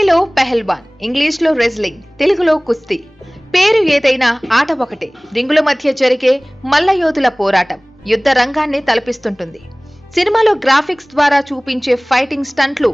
హిందీలో పెహల్వాన్, ఇంగ్లీష్లో రెజ్లింగ్, తెలుగులో కుస్తీ. పేరు ఏదైనా ఆట ఒకటే. రింగుల మధ్య జరిగే మల్లయోధుల పోరాటం యుద్ధ రంగాన్ని తలపిస్తుంటుంది. సినిమాలో గ్రాఫిక్స్ ద్వారా చూపించే ఫైటింగ్ స్టంట్లు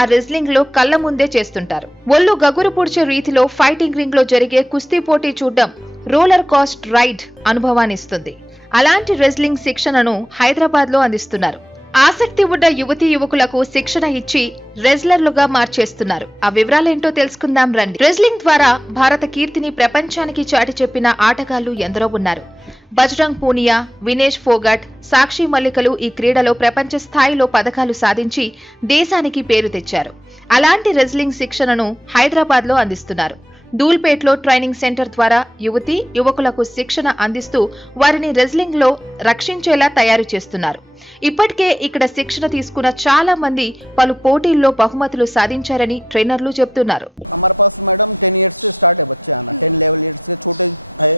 ఆ రెజ్లింగ్ లో కళ్ల ముందే చేస్తుంటారు. ఒళ్ళు గగురు పొడిచే రీతిలో ఫైటింగ్ రింగ్ లో జరిగే కుస్తీ పోటీ చూడడం రోలర్ కోస్ట్ రైడ్ అనుభవాన్నిస్తుంది. అలాంటి రెజ్లింగ్ శిక్షణను హైదరాబాద్ లో అందిస్తున్నారు. ఆసక్తి ఉన్న యువతీ యువకులకు శిక్షణ ఇచ్చి రెజ్లర్లుగా మార్చేస్తున్నారు. ఆ వివరాలేంటో తెలుసుకుందాం రండి. రెజ్లింగ్ ద్వారా భారత కీర్తిని ప్రపంచానికి చాటి చెప్పిన ఆటగాళ్లు ఎందరో ఉన్నారు. బజరంగ్ పూనియా, వినేష్ ఫోగట్, సాక్షి మల్లికలు ఈ క్రీడలో ప్రపంచ స్థాయిలో పతకాలు సాధించి దేశానికి పేరు తెచ్చారు. అలాంటి రెజ్లింగ్ శిక్షణను హైదరాబాద్ లో అందిస్తున్నారు. ధూల్పేట్లో ట్రైనింగ్ సెంటర్ ద్వారా యువతీ యువకులకు శిక్షణ అందిస్తూ వారిని రెజ్లింగ్ లో రక్షించేలా తయారు చేస్తున్నారు. ఇప్పటికే ఇక్కడ శిక్షణ తీసుకున్న చాలా మంది పలు పోటీల్లో బహుమతులు సాధించారని ట్రైనర్లు చెప్తున్నారు. हमारे पास मैडम 10 ईयर्स से स्टार्ट है बच्चे आना, 10 लेवल ईयर्स से छोटे है,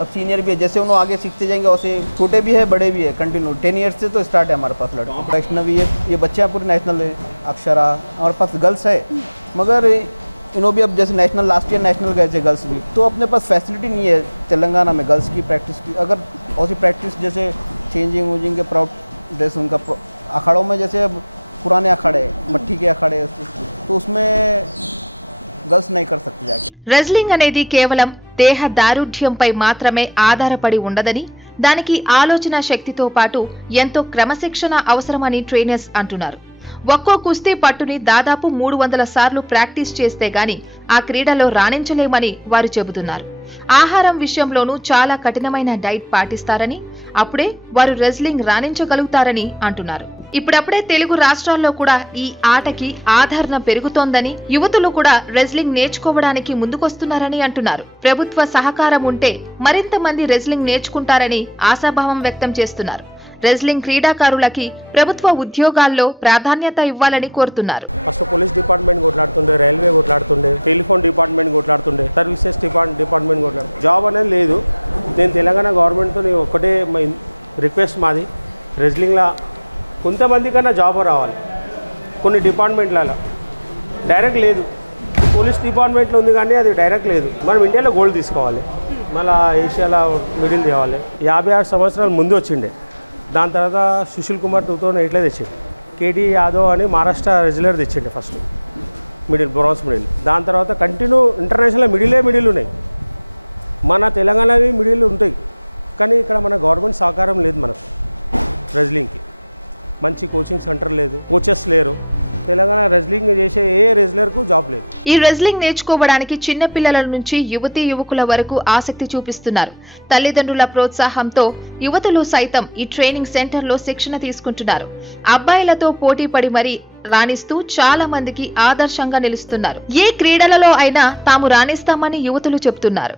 अब सीनियर भी है. जैसे उन्होंने आगे सीखते जाएंगे वैसे छोटे भी है बड़े भी है. कंटिन्यू 10 ईयर्स से तो स्टार्ट है हमारे पास लड़के. वैष्णवी ये बच्चे हैं पूरे नेशनल है. अक्षरा हमारे पास गर्ल्स है, मगर इन्हों भी अब जैसे नेशनल लास्ट ईयर नेशनल गए थे गर्ल्स भी, तो अपने पास फैसिलिटी नहीं है तेलंगाना में गर्ल्स की प्रैक्टिस की. अगर और प्रैक्टिस जैसे चेंजिंग वूजिंग के प्राउड ड्रेस उनका अखाड़ों में जैसे अब पुराने अखाड़े मट्टी के अखाड़े तो उसमें गर्ल्स नहीं कर सकते जाके. రెజ్లింగ్ అనేది కేవలం దేహ దారుఢ్యంపై మాత్రమే ఆధారపడి ఉండదని, దానికి ఆలోచన శక్తితో పాటు ఎంతో క్రమశిక్షణ అవసరమని ట్రైనర్స్ అంటున్నారు. ఒక్కో కుస్తీ పట్టుని దాదాపు 300 సార్లు ప్రాక్టీస్ చేస్తే గాని ఆ క్రీడలో రాణించలేమని వారు చెబుతున్నారు. ఆహారం విషయంలోనూ చాలా కఠినమైన డైట్ పాటిస్తారని, అప్పుడే వారు రెజ్లింగ్ రాణించగలుగుతారని అంటున్నారు. ఇప్పుడప్పుడే తెలుగు రాష్ట్రాల్లో కూడా ఈ ఆటకి ఆదరణ పెరుగుతోందని, యువతులు కూడా రెజ్లింగ్ నేర్చుకోవడానికి ముందుకొస్తున్నారని అంటున్నారు. ప్రభుత్వ సహకారం ఉంటే మరింత మంది రెజ్లింగ్ నేర్చుకుంటారని ఆశాభావం వ్యక్తం చేస్తున్నారు. రెజ్లింగ్ క్రీడాకారులకి ప్రభుత్వ ఉద్యోగాల్లో ప్రాధాన్యత ఇవ్వాలని కోరుతున్నారు. ఫస్ట్ పోలీస్ డిపార్ట్మెంట్ కొట్లాడుతుండే, రైల్వే కొట్లాడుతుండే, టెలిఫోన్ డిపార్ట్మెంట్ కొట్లాడుతుండే, సర్వీసెస్ డిపార్ట్మెంట్ కొట్లాడు. జాబ్ అనేది లేదు. నేను తెలంగాణ గవర్నమెంట్తో ఒకటే రిక్వెస్ట్ మాది, రెజ్లింగ్లో కొంతమంది కన్నా జాబ్ రావాలి. కొన్ని డిపార్ట్మెంట్లలో డైరెక్ట్ లేదు. పోలీస్ డిపార్ట్మెంట్లో ఉంది కానీ అది డైరెక్ట్ లేదు. మనం ఇండియాలో గోల్డ్ తీసుకోవాలి, మళ్ళీ ఏషియాలో మిడిల్ తేవాలి. 56 సంవత్సరాల ముందు వచ్చిండే. దాని తర్వాత సుశీల్ కుమార్ 2008లో తెచ్చిండు. కేటీ యాదవ్ అని మహారాష్ట్ర రెజ్లర్ తెచ్చిండే ఫస్ట్ మిడిల్, బ్రాంజ్ మిడిల్. దాని తర్వాత కంటిన్యూ ఇంటర్నేషనల్ మిడిల్ ఉన్నాయి. మన తెలంగాణవి మిడిల్ ఉంటాయి, కానీ ఇక్కడ మన గవర్నమెంట్ సహకారం లేదు. మనకు రెజ్లింగ్కి మంచి కోచింగ్ సెంటర్ లేదు, కోచెస్ లేరు. తెలంగాణ రెజ్లింగ్ చేసే ఏ రెజ్లర్కు జాబ్ లేదు. ఈ రెజ్లింగ్ నేర్చుకోవడానికి చిన్న పిల్లల నుంచి యువతీ యువకుల వరకు ఆసక్తి చూపిస్తున్నారు. తల్లిదండ్రుల ప్రోత్సాహంతో యువతులు సైతం ఈ ట్రైనింగ్ సెంటర్లో శిక్షణ తీసుకుంటున్నారు. అబ్బాయిలతో పోటీ పడి మరీ రాణిస్తూ చాలా మందికి ఆదర్శంగా నిలుస్తున్నారు. ఏ క్రీడలలో అయినా తాము రాణిస్తామని యువతులు చెబుతున్నారు.